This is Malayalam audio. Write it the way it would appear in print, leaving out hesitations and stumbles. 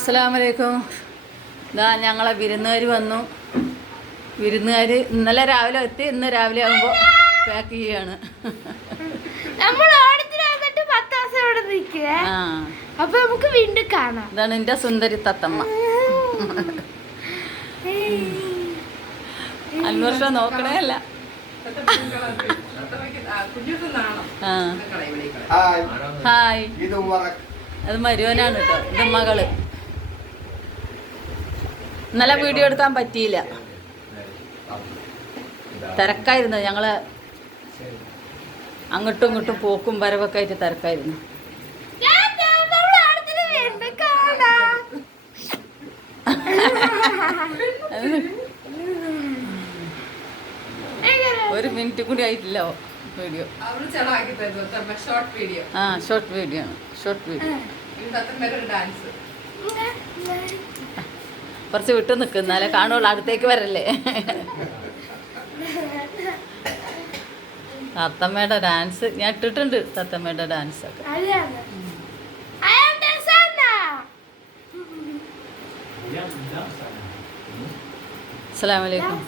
അസ്സലാമലൈക്കും. ഇതാ ഞങ്ങളെ വിരുന്നുകാർ വന്നു. വിരുന്നുകാർ ഇന്നലെ രാവിലെ എത്തി, ഇന്ന് രാവിലെ ആകുമ്പോൾ പാക്ക് ചെയ്യാണ്. അപ്പൊ നമുക്ക് വീണ്ടും കാണാം. ഇതാണ് എന്റെ സുന്ദരി തത്തമ്മ. അന്വേഷ നോക്കണേ അല്ല. ഹായ്, അത് മരുവനാണ് കേട്ടോ. ഇത് മകള്. ഇന്നലെ വീഡിയോ എടുക്കാൻ പറ്റിയില്ല, തിരക്കായിരുന്നു. ഞങ്ങള് അങ്ങോട്ടും ഇങ്ങോട്ടും പോക്കും വരവൊക്കെ ആയിട്ട് തിരക്കായിരുന്നു. ഒരു മിനിറ്റ് കൂടി ആയിട്ടില്ല വീഡിയോ. ഷോർട്ട് വീഡിയോ ആണ്. കുറച്ച് വിട്ടു നിൽക്കുന്നാലേ കാണുള്ളൂ, അടുത്തേക്ക് വരല്ലേ. തത്തമ്മയുടെ ഡാൻസ് ഞാൻ ഇട്ടിട്ടുണ്ട്. തത്തമ്മയുടെ ഡാൻസ് ഒക്കെ അസ്സലാമു അലൈക്കും.